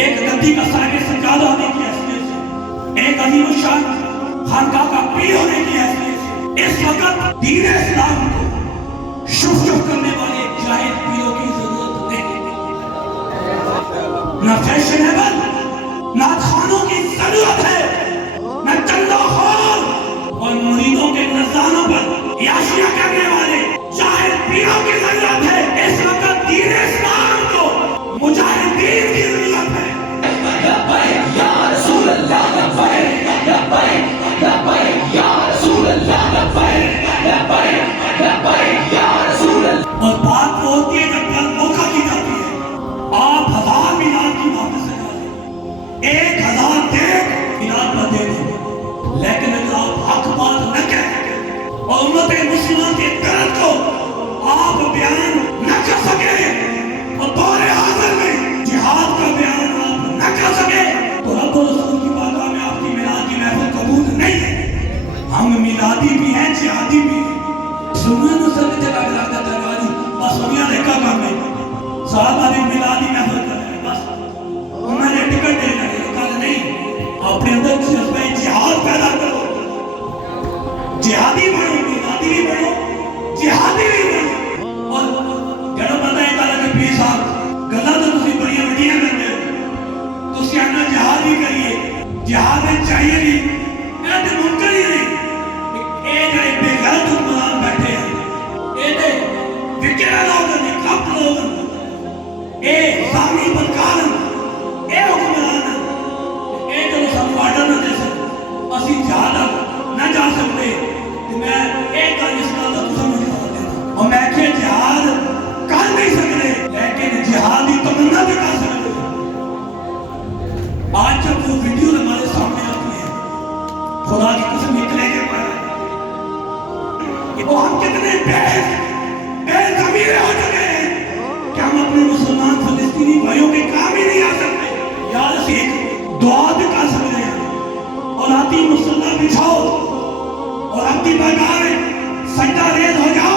ایک گدی کا صاحب سجادہ ہونے کی حیثیت سے، ایک عظیم الشان خانقاہ کا پیر ہونے کی حیثیت سے اس وقت دین اسلام کو شف کرنے والے جاہل پیروں کی ضرورت نہیں، نہ فیشنیبل نہ خانوں کی ضرورت ہے، نہ چندہ خور اور مریدوں کے نذرانوں پر عیاشیاں کرنے والے جاہل پیروں کی ضرورت ہے۔ اس وقت دین اسلام کو مجاہدین کی ضرورت ہے۔ لبیک یا رسول اللہ، لبیک لبیک لبیک یا رسول اللہ، لبیک لبیک لبیک یا رسول اللہ۔ اور بات وہ ہوتی ہے جب کل موقع کی جاتی ہے، آپ 1000 میلاد کی واپس سجا دیں، 1000 دیکھ میلاد پر دے دیں، لیکن اگر آپ حق بات نہ کہیں اور امت مسلمہ کے درد کو آپ بیان نہ کر سکیں اور دور حاضر میں جہاد کا بیان آپ نہ کر سکے تو رب و رسول کی بارگاہ میں آپ کی میلاد کی محفل قبول نہیں ہے۔ ہم میلادی بھی ہیں، جہادی بھی ہیں۔ سننے نو سب جگہ گراتا تنواری بس دنیا نے کا کام ہے، صحابہ نے میلادی محفل کر رہے ہیں، بس انہوں نے ٹکٹ دے رہے ہیں، کل نہیں، اپنے اندر جذبہ جہاد پیدا کرو، جہادی بنو، میلادی بھی بنو، جہادی بھی بنو۔ اور جڑا بندہ ہے کہا کہ پیر صاحب گلا تو تسی بڑی وڈیاں کرتے ہو، تسی اپنا جہاد بھی کریے، جہاد میں چاہیے بھی اے تے ممکن ہی نہیں، اے جڑے بے غیرت حکمران بیٹھے ہیں، اے تے فکر لوگ ہیں، کپ لوگ ہیں، اے ظالمی بدکار ہیں، اے حکمران ہیں، اے جو سب آرڈر نہ دے سکتے، اسی جہاد نہ جا سکتے، میں ایک گل اس کا تو سمجھ دیتا اور میں کہ جہاد کر نہیں سکتے لیکن جہادی تمنا بھی کر سکتے۔ آج جب وہ ویڈیو ہمارے سامنے آتی ہے، خدا کی قسم نکلے کے پر کہ وہ ہم کتنے بے ضمیر ہو چکے ہیں کہ ہم اپنے مسلمان فلسطینی بھائیوں کے کام ہی نہیں آ سکتے۔ یار اسی ایک دعا بھی کر سکتے ہیں اور آتی مسلح بچھاؤ اور اپنی بارگاہ میں سجدہ ریز ہو جائے۔